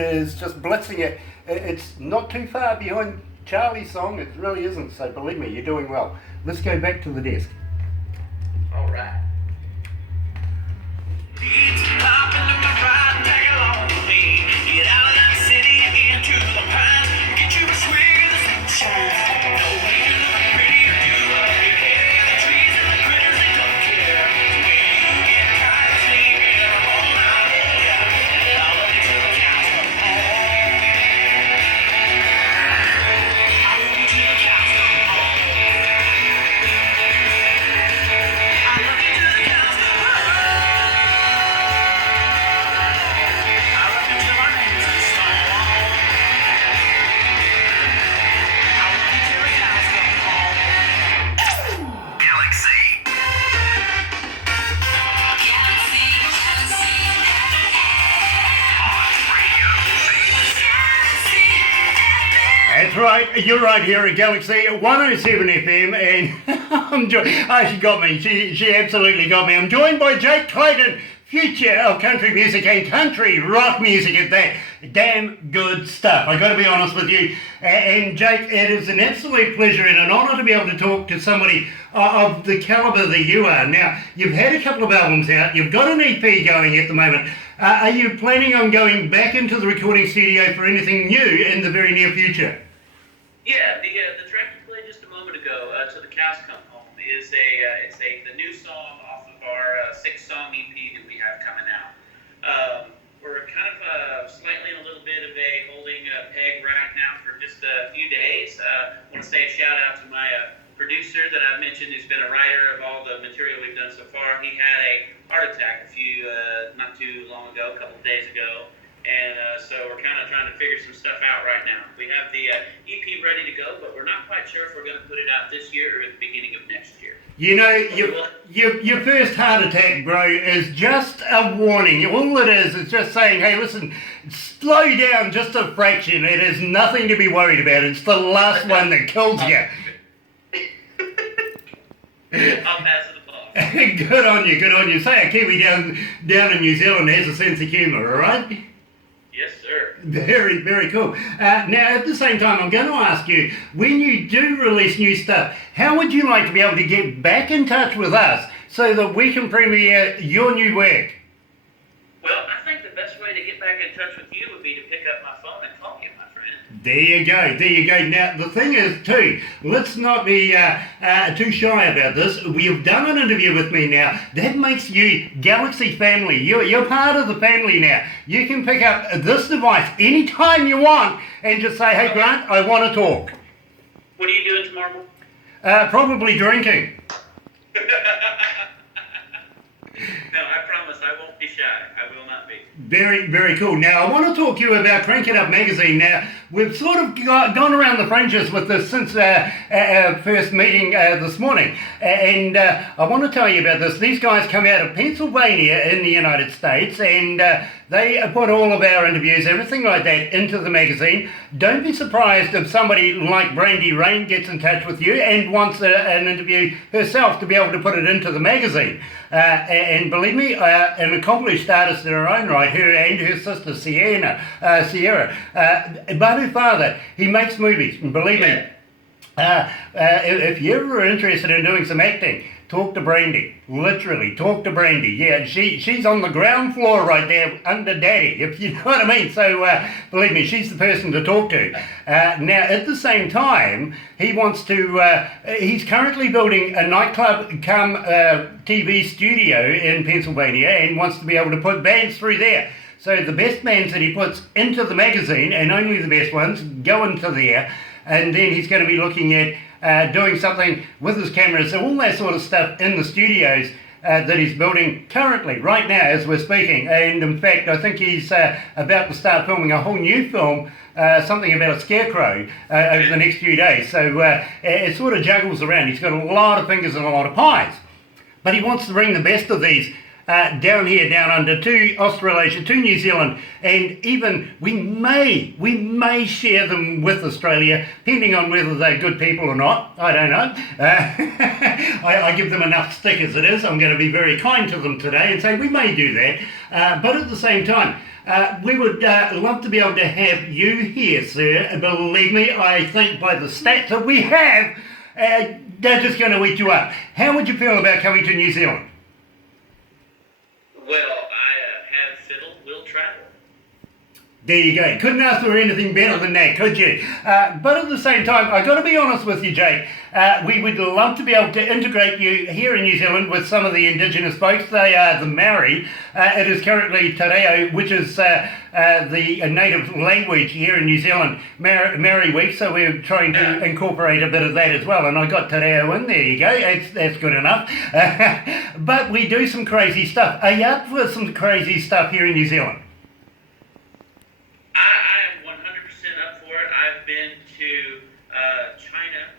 is just blitzing it. It's not too far behind Charlie's song, it really isn't, so believe me, you're doing well. Let's go back to the desk. All right. Get out of that city into the pines. Get you a swig of the sunshine. No way you look pretty or do up your hair. The trees and the critters, they don't care. When you get tired of sleeping all night, yeah, I'll love you till the cows come home. I love you till the cows come home. I love you till the cows come home. I love you till my name's in stone. I love you till the cows come home. Galaxy. That's right, you're right here at Galaxy 107 FM, and she got me, she absolutely got me. I'm joined by Jake Clayton, future of country music and country rock music at that. Damn good stuff, I gotta be honest with you. And Jake, it is an absolute pleasure and an honour to be able to talk to somebody of the calibre that you are. Now, you've had a couple of albums out, you've got an EP going at the moment. Are you planning on going back into the recording studio for anything new in the very near future? Yeah, the track you played just a moment ago, "Till the Cows Come Home," is the new song off of our 6-song EP that we have coming out. We're kind of slightly in a little bit of a holding peg right now for just a few days. I want to say a shout out to my producer that I mentioned, who's been a writer of all the material we've done so far. He had a heart attack not too long ago, a couple of days ago. And so we're kind of trying to figure some stuff out right now. We have the EP ready to go, but we're not quite sure if we're going to put it out this year or at the beginning of next year. You know, your first heart attack, bro, is just a warning. All it is just saying, hey, listen, slow down just a fraction. It is nothing to be worried about. It's the last one that kills you. I'll pass it along. Good on you. Say a Kiwi down in New Zealand has a sense of humour, all right? Yes, sir. Very, very cool. Now, at the same time, I'm going to ask you, when you do release new stuff, how would you like to be able to get back in touch with us so that we can premiere your new work? Well, I think the best way to get back in touch with you would be to pick up my phone and call you, my friend. There you go. Now, the thing is, too, let's not be too shy about this. You've done an interview with me now. That makes you Galaxy family. You're part of the family now. You can pick up this device anytime you want and just say, hey, Grant, I want to talk. What are you doing tomorrow? Probably drinking. No, I promise I won't be shy. I will not be. Very, very cool. Now, I want to talk to you about Crank It Up magazine. Now, we've sort of gone around the fringes with this since our first meeting this morning. And I want to tell you about this. These guys come out of Pennsylvania in the United States, and they put all of our interviews, everything like that, into the magazine. Don't be surprised if somebody like Brandy Rain gets in touch with you and wants an interview herself to be able to put it into the magazine. And believe me, an accomplished artist in her own right, her and her sister Sierra. But her father, he makes movies, and believe me, if you're ever interested in doing some acting, talk to Brandy. Literally, talk to Brandy. Yeah, she's on the ground floor right there under Daddy, if you know what I mean. So, believe me, she's the person to talk to. Now, at the same time, he wants to, he's currently building a nightclub come TV studio in Pennsylvania and wants to be able to put bands through there. So the best bands that he puts into the magazine, and only the best ones, go into there. And then he's going to be looking at doing something with his cameras, so all that sort of stuff in the studios that he's building currently, right now, as we're speaking. And in fact, I think he's about to start filming a whole new film, something about a scarecrow, over the next few days. So it sort of juggles around. He's got a lot of fingers and a lot of pies. But he wants to bring the best of these down here, down under, to Australasia, to New Zealand, and even we may share them with Australia, depending on whether they're good people or not. I don't know. I give them enough stick as it is. I'm going to be very kind to them today and say we may do that. But at the same time, We would love to be able to have you here, sir. Believe me, I think by the stats that we have, they're just going to eat you up. How would you feel about coming to New Zealand? Well, I have fiddle, will travel. There you go. Couldn't ask for anything better than that, could you? But at the same time, I've got to be honest with you, Jake. We would love to be able to integrate you here in New Zealand with some of the Indigenous folks. They are the Maori. It is currently Te Reo, which is the native language here in New Zealand, Maori Week, so we're trying to incorporate a bit of that as well. And I got Te Reo in, there you go, that's good enough. But we do some crazy stuff. Are you up for some crazy stuff here in New Zealand? I am 100% up for it. I've been to China.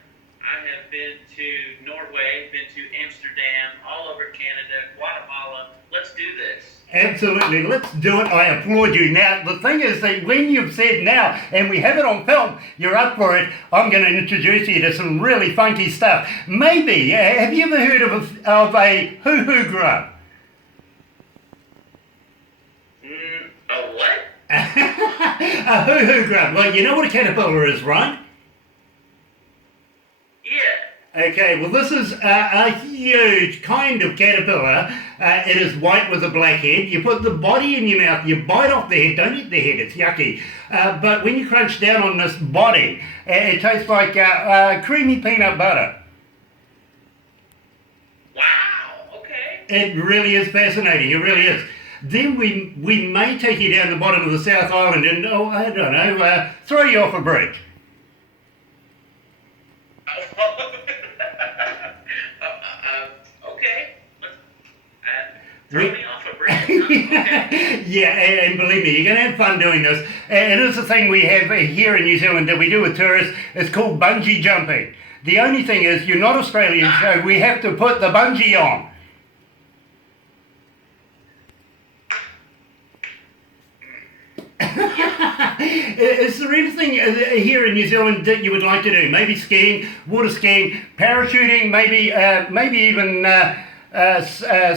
I have been to Norway, been to Amsterdam, all over Canada, Guatemala. Let's do this. Absolutely, let's do it. I applaud you. Now, the thing is that when you've said now, and we have it on film, you're up for it, I'm going to introduce you to some really funky stuff. Maybe, have you ever heard of a hoo-hoo grub? A what? A hoo-hoo grub. Well, you know what a caterpillar is, right? Yeah. Okay, well this is a huge kind of caterpillar. It is white with a black head. You put the body in your mouth, you bite off the head, don't eat the head, it's yucky. But when you crunch down on this body, it tastes like creamy peanut butter. Wow, okay. It really is fascinating, it really is. Then we may take you down the bottom of the South Island and, I don't know, throw you off a bridge. Okay. Throw me off a bridge. Okay. Yeah, and believe me, you're going to have fun doing this. And it is the thing we have here in New Zealand that we do with tourists. It's called bungee jumping. The only thing is, you're not Australian, so we have to put the bungee on. Is there anything here in New Zealand that you would like to do? Maybe skiing, water skiing, parachuting, maybe even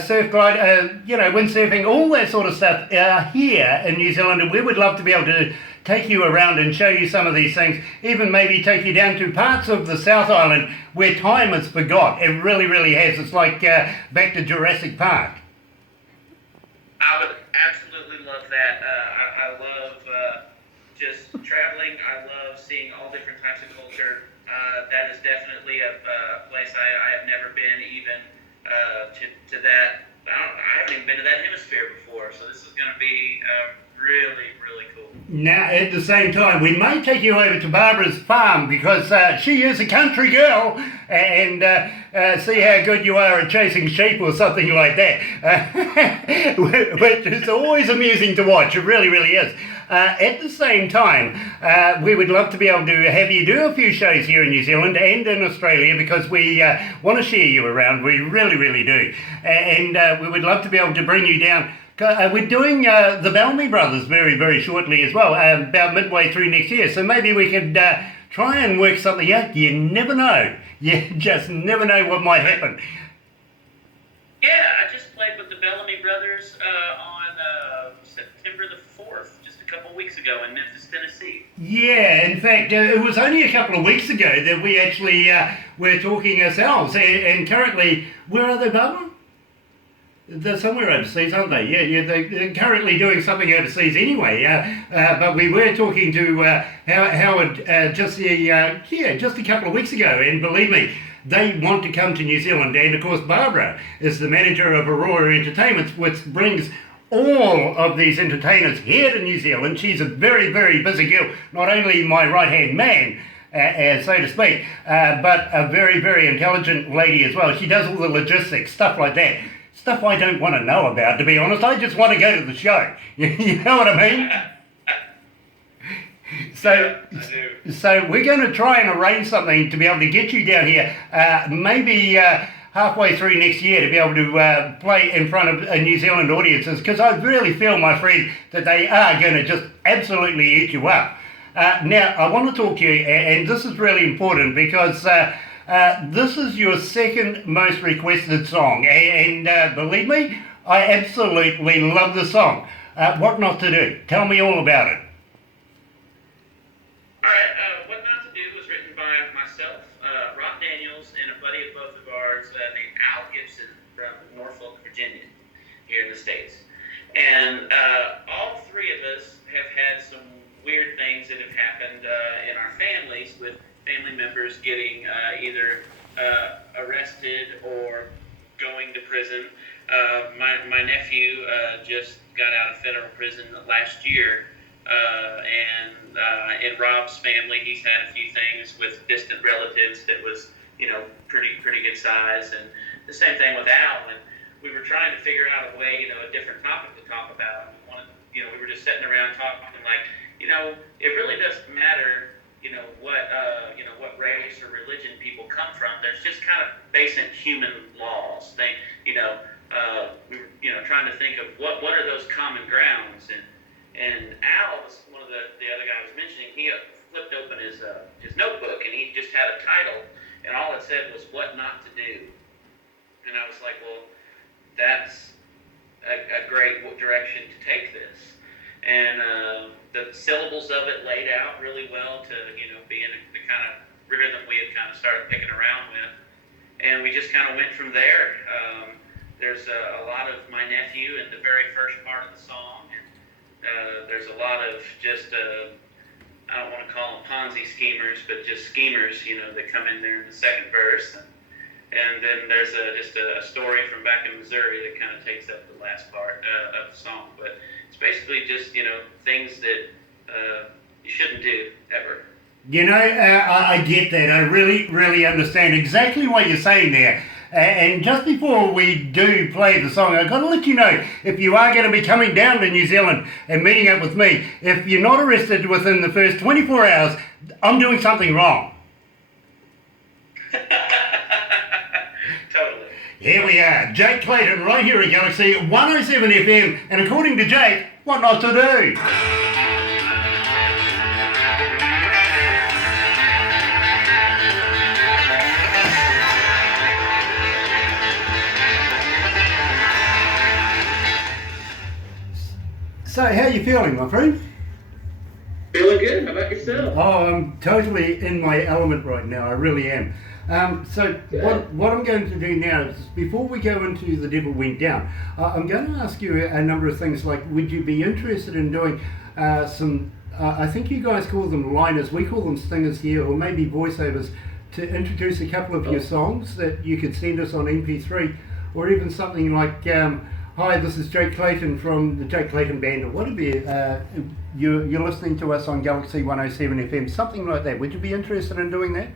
surf glide, windsurfing, all that sort of stuff here in New Zealand, and we would love to be able to take you around and show you some of these things, even maybe take you down to parts of the South Island where time is forgot. It really, really has. It's like back to Jurassic Park. I would absolutely love that. I love just traveling. I love seeing all different types of culture. That is definitely a place I have never been, even to that. I haven't even been to that hemisphere before, so this is going to be really, really cool. Now, at the same time, we may take you over to Barbara's farm because she is a country girl and see how good you are at chasing sheep or something like that, which is always amusing to watch. It really, really is. At the same time, we would love to be able to have you do a few shows here in New Zealand and in Australia because we want to share you around. We really, really do. And we would love to be able to bring you down. We're doing the Bellamy Brothers very, very shortly as well, about midway through next year. So maybe we could try and work something out. You never know. You just never know what might happen. Yeah, I just played with the Bellamy Brothers on September the 4th, just a couple weeks ago in Memphis, Tennessee. Yeah, in fact, it was only a couple of weeks ago that we actually were talking ourselves. And currently, where are they, Barbara? They're somewhere overseas, aren't they? Yeah, they're currently doing something overseas anyway. But we were talking to Howard just a couple of weeks ago, and believe me, they want to come to New Zealand. And of course, Barbara is the manager of Aurora Entertainment, which brings all of these entertainers here to New Zealand. She's a very, very busy girl, not only my right-hand man, so to speak, but a very, very intelligent lady as well. She does all the logistics, stuff like that. Stuff I don't want to know about, to be honest. I just want to go to the show. You know what I mean? So we're going to try and arrange something to be able to get you down here, maybe halfway through next year, to be able to play in front of New Zealand audiences, because I really feel, my friend, that they are going to just absolutely eat you up. Now, I want to talk to you, and this is really important, because this is your second most requested song, and believe me, I absolutely love the song. What Not to Do. Tell me all about it. All right, What Not to Do was written by myself, Rob Daniels, and a buddy of both of ours named Al Gibson from Norfolk, Virginia, here in the States. And all three of us have had some weird things that have happened in our families, with family members getting either arrested or going to prison. My nephew just got out of federal prison last year. And in Rob's family, he's had a few things with distant relatives that was, pretty good size. And the same thing with Al. And we were trying to figure out a way, a different topic to talk about. We were just sitting around talking like, it really doesn't matter, what race or religion people come from. There's just kind of basic human laws. We were trying to think of what are those common grounds. And Al was one of the other guy I was mentioning. He flipped open his notebook, and he just had a title, and all it said was "What Not to Do." And I was like, well, that's a great direction to take this. And the syllables of it laid out really well to be in the kind of rhythm we had kind of started picking around with, and we just kind of went from there. There's a lot of my nephew in the very first part of the song. There's a lot of just, I don't want to call them Ponzi schemers, but just schemers, that come in there in the second verse. And then there's just a story from back in Missouri that kind of takes up the last part of the song. But it's basically just, things that you shouldn't do ever. I get that. I really, really understand exactly what you're saying there. And just before we do play the song, I've got to let you know, if you are going to be coming down to New Zealand and meeting up with me, if you're not arrested within the first 24 hours, I'm doing something wrong. Totally. Here we are, Jake Clayton, right here at Galaxy 107 FM, and according to Jake, what not to do. So, how are you feeling, my friend? Feeling good. How about yourself? Oh, I'm totally in my element right now. I really am. What I'm going to do now is, before we go into The Devil Went Down, I'm going to ask you a number of things like, would you be interested in doing some, I think you guys call them liners, we call them stingers here, or maybe voiceovers, to introduce a couple of your songs that you could send us on MP3, or even something like, hi, this is Jake Clayton from the Jake Clayton Band, or whatever, you're listening to us on Galaxy 107 FM, something like that. Would you be interested in doing that?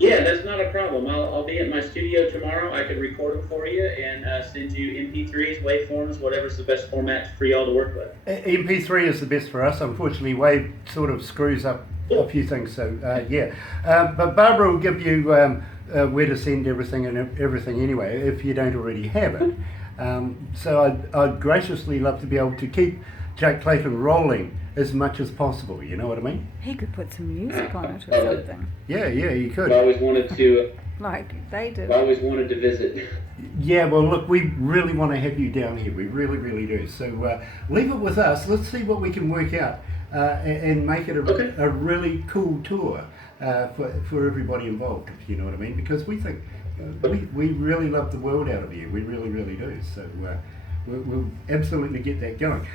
Yeah, that's not a problem. I'll be at my studio tomorrow. I can record them for you and send you MP3s, waveforms, whatever's the best format for y'all to work with. MP3 is the best for us. Unfortunately, Wave sort of screws up a few things, so yeah. But Barbara will give you where to send everything and everything anyway, if you don't already have it. So I'd graciously love to be able to keep Jake Clayton rolling as much as possible, you know what I mean? He could put some music on it or something. Yeah, you could. I've always wanted to. Like they did. I've always wanted to visit. Yeah, well, look, we really want to have you down here. We really, really do. So leave it with us. Let's see what we can work out and make it a really cool tour for everybody involved, if you know what I mean. Because we think we really love the world out of you. We really, really do. So we'll absolutely get that going.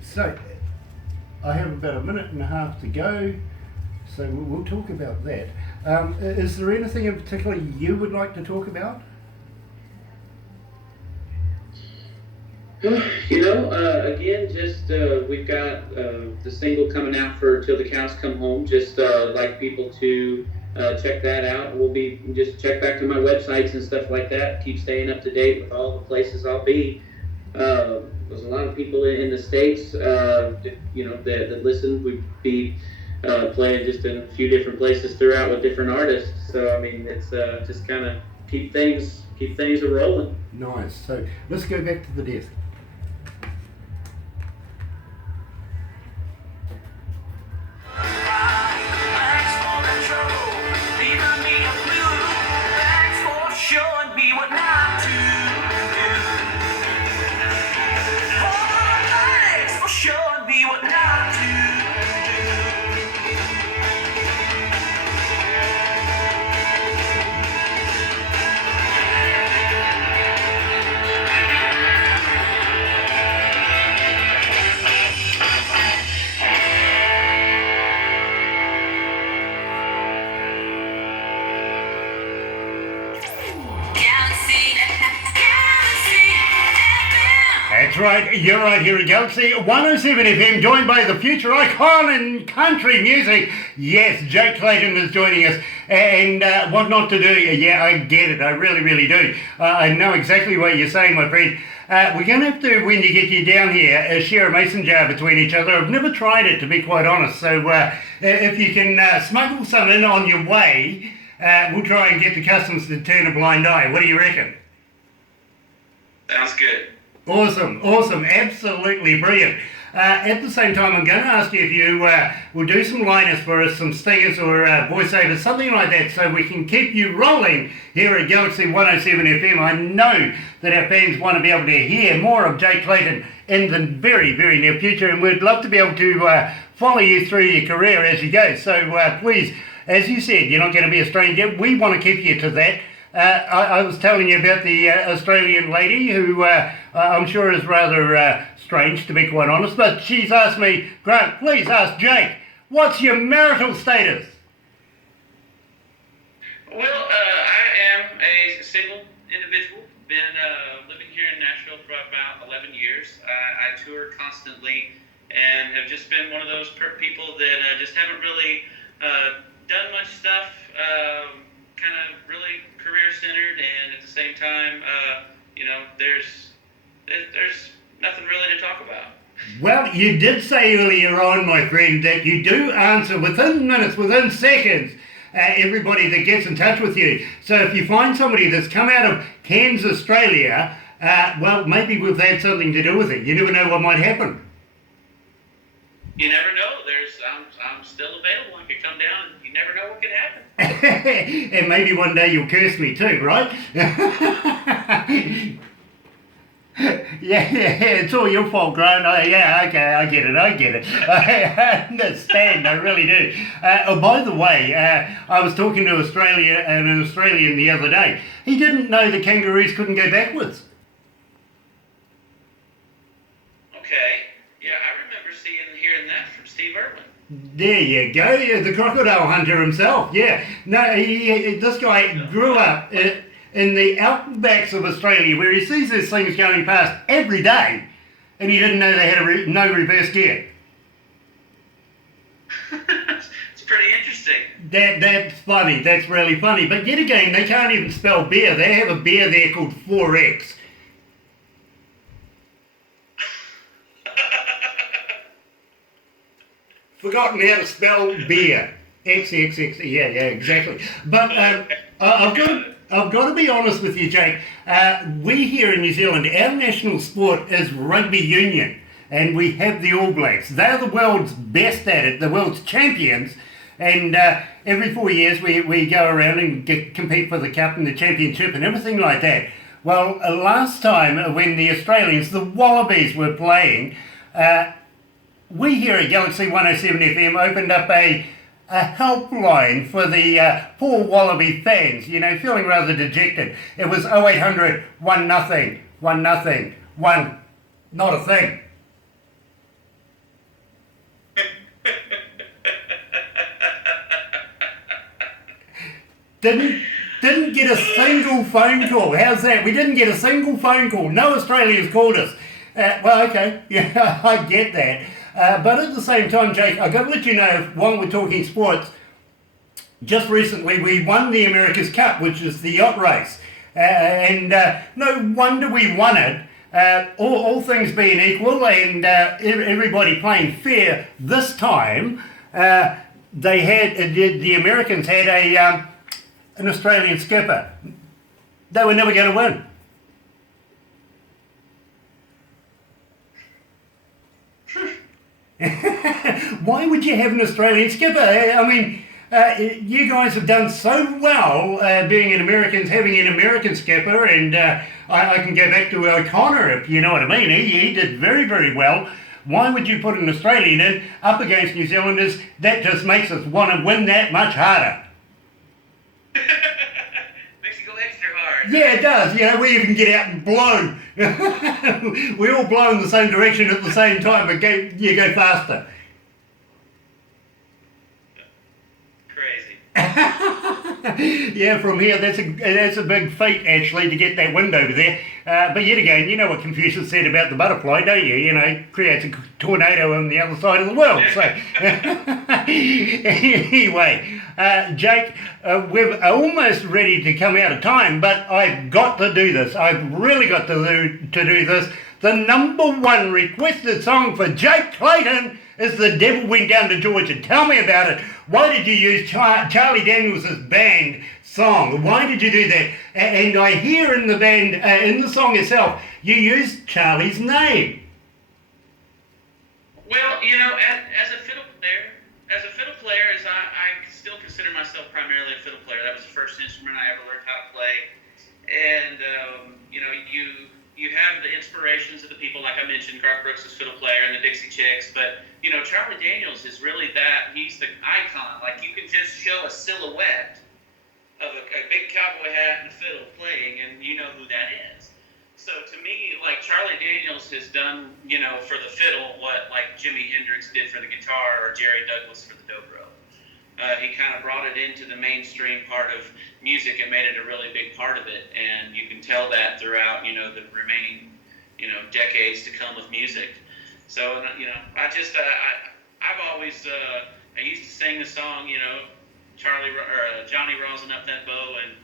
So I have about a minute and a half to go. So we'll talk about that. Is there anything in particular you would like to talk about? Again, just we've got the single coming out for Till the Cows Come Home. Just like people to check that out. We'll be just check back to my websites and stuff like that. Keep staying up to date with all the places I'll be. There's a lot of people in the States, that listen. We'd be playing just in a few different places throughout with different artists. So I mean, it's just kind of keep things rolling. Nice. So let's go back to the desk. right. You're right here at Galaxy 107 FM, joined by the future icon in country music. Yes, Jake Clayton is joining us. And what not to do. Yeah, I get it. I really, really do. I know exactly what you're saying, my friend. We're going to have to, when you get you down here, share a mason jar between each other. I've never tried it, to be quite honest. So if you can smuggle some in on your way, we'll try and get the customs to turn a blind eye. What do you reckon? Sounds good. Awesome, absolutely brilliant. At the same time, I'm going to ask you if you will do some liners for us, some stingers or voiceovers, something like that, so we can keep you rolling here at Galaxy 107 FM. I know that our fans want to be able to hear more of Jake Clayton in the very, very near future, and we'd love to be able to follow you through your career as you go. So please, as you said, you're not going to be a stranger. We want to keep you to that. I was telling you about the Australian lady who I'm sure is rather strange, to be quite honest, but she's asked me, Grant, please ask Jake, what's your marital status? Well, I am a single individual. Been living here in Nashville for about 11 years. I tour constantly and have just been one of those people that just haven't really done much stuff, kind of really career-centered, and at the same time, there's nothing really to talk about. Well, you did say earlier on, my friend, that you do answer within minutes, within seconds, everybody that gets in touch with you. So if you find somebody that's come out of Cairns, Australia, well, maybe we've had something to do with it. You never know what might happen. You never know. I'm still available. I could come down. You never know what can happen. And maybe one day you'll curse me too, right? Yeah, it's all your fault, Grant. Yeah, okay, I get it. I understand, I really do. By the way, I was talking to an Australian the other day. He didn't know the kangaroos couldn't go backwards. Okay, yeah, I remember hearing that from Steve Irwin. There you go, the crocodile hunter himself, yeah. No, this guy grew up in the outbacks of Australia where he sees these things going past every day and he didn't know they had no reverse gear. It's pretty interesting. That's funny, that's really funny. But yet again, they can't even spell beer. They have a beer there called 4X. Forgotten how to spell beer. XXX. Yeah, exactly. But I've got to be honest with you, Jake. We here in New Zealand, our national sport is rugby union, and we have the All Blacks. They're the world's best at it, the world's champions. And every 4 years we go around and compete for the cup and the championship and everything like that. Well, last time when the Australians, the Wallabies, were playing, we here at Galaxy 107 FM opened up a helpline for the poor Wallaby fans, feeling rather dejected. It was 0800 1-0, 1-0, 1, not a thing. Didn't get a single phone call. How's that? We didn't get a single phone call. No Australians called us. Well, okay, yeah, I get that. But at the same time, Jake, I've got to let you know, while we're talking sports, just recently we won the America's Cup, which is the yacht race. And no wonder we won it, all things being equal and everybody playing fair this time. The Americans had an Australian skipper. They were never going to win. Why would you have an Australian skipper? I mean, you guys have done so well being Americans, having an American skipper, and I can go back to O'Connor, if you know what I mean. He did very, very well. Why would you put an Australian in up against New Zealanders? That just makes us want to win that much harder. Makes it go extra hard. Yeah, it does. We even get out and blow. We all blow in the same direction at the same time, but you go faster. Crazy. Yeah, from here, that's a big feat, actually, to get that wind over there. But yet again, you know what Confucius said about the butterfly, don't you? You know, creates a tornado on the other side of the world. So, anyway, Jake, we're almost ready to come out of time, but I've got to do this. I've really got to do this. The number one requested song for Jake Clayton is The Devil Went Down to Georgia. Tell me about it. Why did you use Charlie Daniels' band song? Why did you do that? And I hear in the band, in the song itself, you used Charlie's name. Well, you know, as a fiddle player, I still consider myself primarily a fiddle player. That was the first instrument I ever learned how to play. And, you know, you have the inspirations of the people, like I mentioned, Garth Brooks' fiddle player and the Dixie Chicks, but, you know, Charlie Daniels is really that. He's the icon. Like, you can just show a silhouette of a big cowboy hat and a fiddle playing, and you know who that is. So to me, like, Charlie Daniels has done, you know, for the fiddle what, like, Jimi Hendrix did for the guitar or Jerry Douglas for the dobro. He kind of brought it into the mainstream part of music and made it a really big part of it, and you can tell that throughout, you know, the remaining, you know, decades to come of music. So, you know, I've always, I used to sing the song, you know, Johnny rosin up that bow, and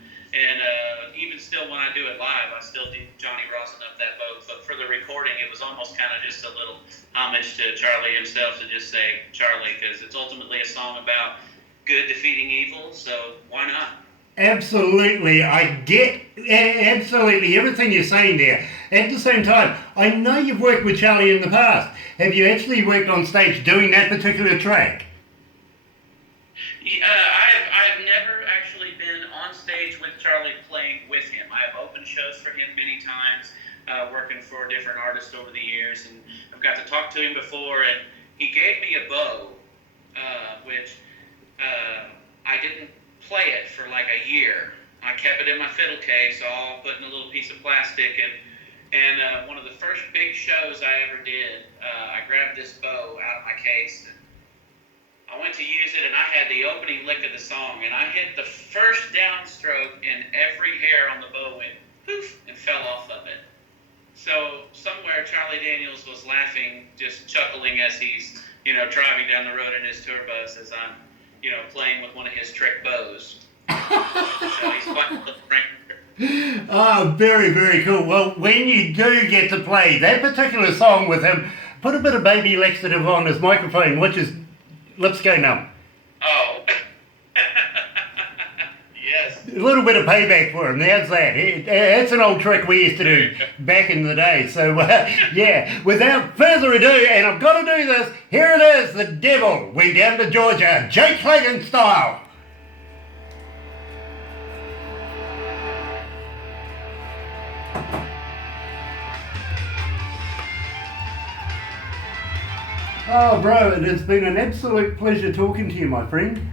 even still when I do it live, I still do Johnny rosin up that bow. But for the recording, it was almost kind of just a little homage to Charlie himself to just say Charlie, because it's ultimately a song about good defeating evil, so why not? Absolutely, I get absolutely everything you're saying there. At the same time, I know you've worked with Charlie in the past. Have you actually worked on stage doing that particular track? Yeah, I've never actually been on stage with Charlie playing with him. I have opened shows for him many times, working for different artists over the years, and I've got to talk to him before, and he gave me a bow, which I didn't play it for like a year. I kept it in my fiddle case, all put in a little piece of plastic, and one of the first big shows I ever did, I grabbed this bow out of my case, and I went to use it, and I had the opening lick of the song, and I hit the first downstroke, and every hair on the bow went poof and fell off of it. So somewhere Charlie Daniels was laughing, just chuckling as he's, you know, driving down the road in his tour bus as I'm, you know, playing with one of his trick bows. So he's quite a little prankster. Oh, very, very cool. Well, when you do get to play that particular song with him, put a bit of baby laxative on his microphone, which is lips go numb. Oh. Yes. A little bit of payback for him. How's that? It's an old trick we used to do back in the day. So, yeah, without further ado, and I've got to do this, here it is, The Devil Went Down to Georgia, Jake Clayton style. Oh, bro, it has been an absolute pleasure talking to you, my friend.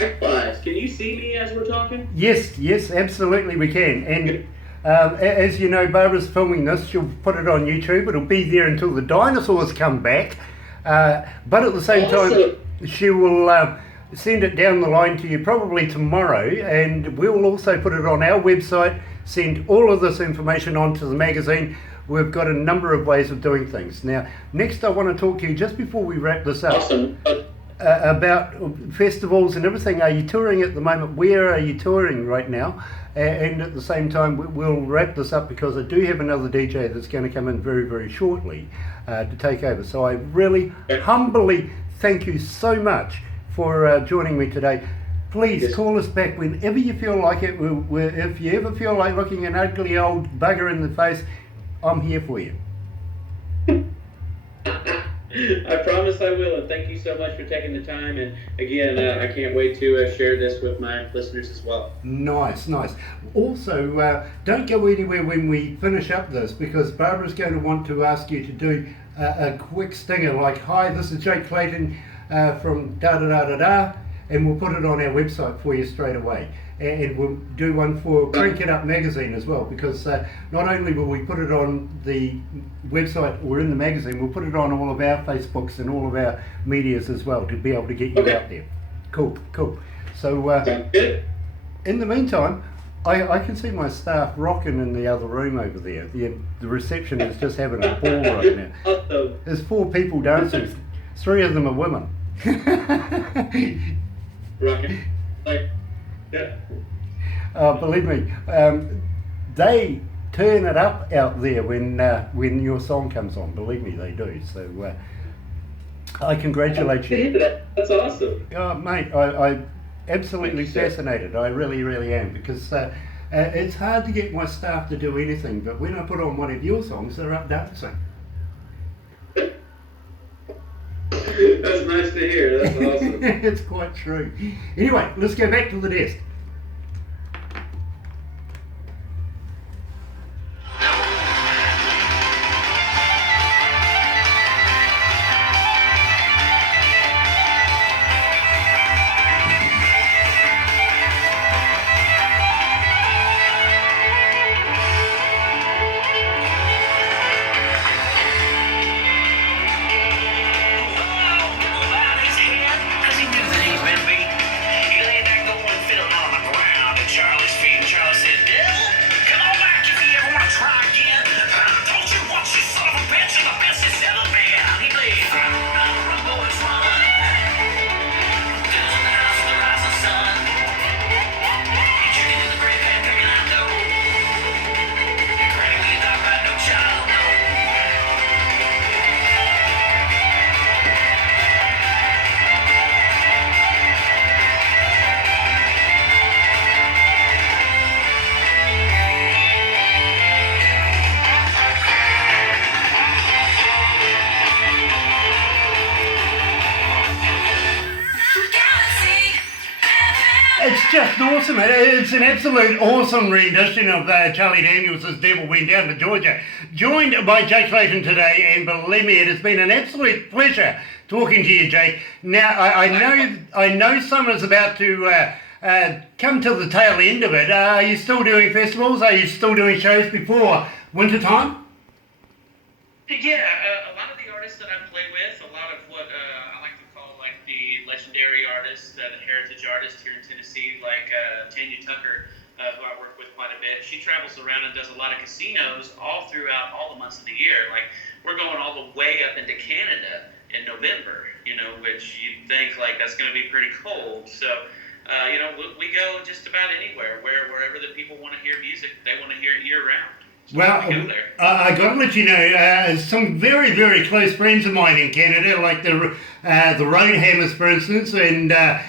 Likewise. Can you see me as we're talking? Yes, absolutely we can. And as you know, Barbara's filming this. She'll put it on YouTube. It'll be there until the dinosaurs come back. But at the same time, she will send it down the line to you probably tomorrow. And we will also put it on our website, send all of this information onto the magazine. We've got a number of ways of doing things. Now, next I want to talk to you, just before we wrap this up, about festivals and everything. Are you touring at the moment? Where are you touring right now? And at the same time, we'll wrap this up because I do have another DJ that's going to come in very, very shortly to take over. So I really humbly thank you so much for joining me today. Please call us back whenever you feel like it. If you ever feel like looking an ugly old bugger in the face, I'm here for you. I promise I will, and thank you so much for taking the time. And again, I can't wait to share this with my listeners as well. Nice. Also, don't go anywhere when we finish up this, because Barbara's going to want to ask you to do a quick stinger like, "Hi, this is Jake Clayton from da-da-da-da-da," and we'll put it on our website for you straight away. And we'll do one for Crank It Up magazine as well, because not only will we put it on the website or in the magazine, we'll put it on all of our Facebooks and all of our medias as well to be able to get you out there. Cool. So Sounds good. in the meantime, I can see my staff rocking in the other room over there. The reception is just having a ball right now. Awesome. There's 4 people dancing. 3 of them are women. Rocking. Like, yeah. Believe me, they turn it up out there when your song comes on. Believe me, they do. So I congratulate you. That's awesome. Oh, mate, I'm absolutely fascinated. I really, really am, because it's hard to get my staff to do anything, but when I put on one of your songs, they're up dancing. That's nice to hear. That's awesome. It's quite true. Anyway, let's go back to the desk. It's just awesome. It's an absolute awesome rendition of Charlie Daniels' Devil Went Down to Georgia. Joined by Jake Clayton today, and believe me, it has been an absolute pleasure talking to you, Jake. Now, I know summer's about to come to the tail end of it. Are you still doing festivals? Are you still doing shows before winter time? Yeah, a lot of the artists that I play with, a lot of what I like to call like the legendary artists, the heritage artists here in Tennessee, like Tanya Tucker, who I work with quite a bit. She travels around and does a lot of casinos all throughout all the months of the year. Like, we're going all the way up into Canada in November, which you'd think like that's going to be pretty cold. So, we go just about anywhere, wherever the people want to hear music, they want to hear it year round. Well, I got to let you know, some very, very close friends of mine in Canada, like the Road Hammers, for instance, and a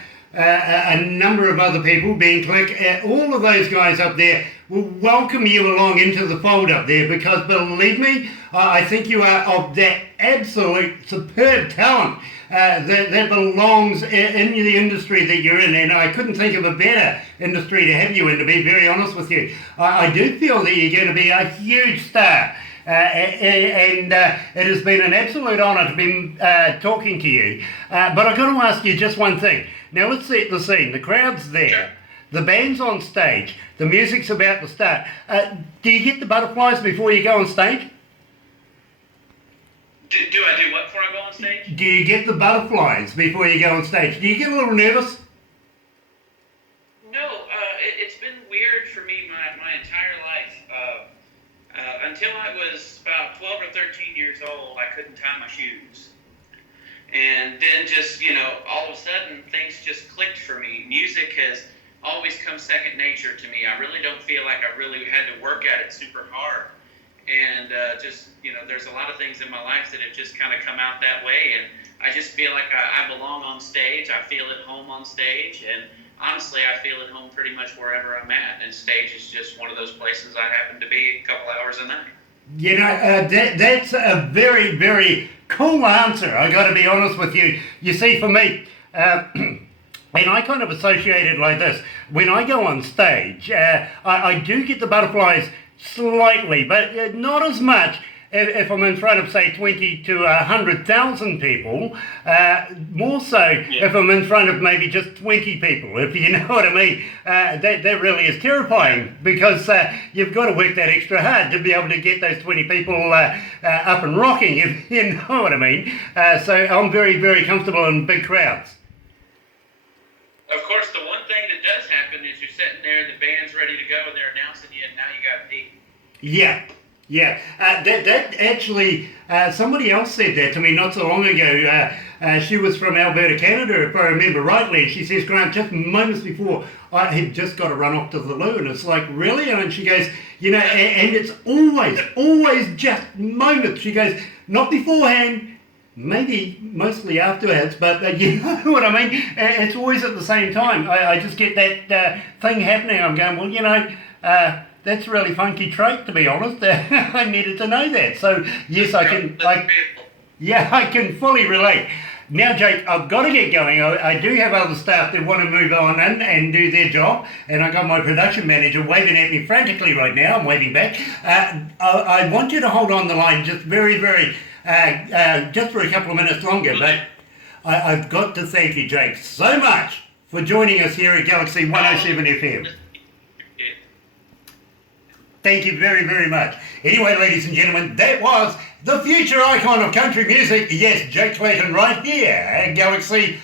number of other people, being Click, all of those guys up there will welcome you along into the fold up there, because believe me, I think you are of that absolute superb talent that belongs in the industry that you're in, and I couldn't think of a better industry to have you in, to be very honest with you. I do feel that you're going to be a huge star, and it has been an absolute honour to be talking to you. But I've got to ask you just one thing. Now, let's set the scene. The crowd's there. The band's on stage. The music's about to start. Do you get the butterflies before you go on stage? Do I do what before I go on stage? Do you get the butterflies before you go on stage? Do you get a little nervous? No, it's been weird for me my entire life. Until I was about 12 or 13 years old, I couldn't tie my shoes. And then just, all of a sudden, things just clicked for me. Music has always come second nature to me. I really don't feel like I really had to work at it super hard. And there's a lot of things in my life that have just kind of come out that way. And I just feel like I belong on stage. I feel at home on stage. And honestly, I feel at home pretty much wherever I'm at. And stage is just one of those places I happen to be a couple hours a night. That's a very, very cool answer, I got to be honest with you. You see, for me, and I kind of associate it like this. When I go on stage, I do get the butterflies slightly, but not as much if I'm in front of, say, 20 to 100,000 people. More so if I'm in front of maybe just 20 people, if you know what I mean. That really is terrifying, because you've got to work that extra hard to be able to get those 20 people up and rocking, if you know what I mean. So I'm very, very comfortable in big crowds. Of course, the Yeah, yeah. That actually, somebody else said that to me not so long ago. She was from Alberta, Canada, if I remember rightly. And she says, Grant, just moments before I had just got to run off to the loo. And it's like, really? And she goes, you know, and it's always just moments. She goes, not beforehand. Maybe mostly afterwards, but you know what I mean? It's always at the same time. I just get that thing happening. I'm going, well, you know, that's a really funky trait, to be honest. I needed to know that. So, yes, I can fully relate. Now, Jake, I've got to get going. I do have other staff that want to move on in and do their job, and I got my production manager waving at me frantically right now. I'm waving back. I want you to hold on the line just very just for a couple of minutes longer, but I've got to thank you, Jake, so much for joining us here at Galaxy 107 FM. Thank you very much. Anyway, ladies and gentlemen, that was the future icon of country music, yes, Jake Clayton, right here at Galaxy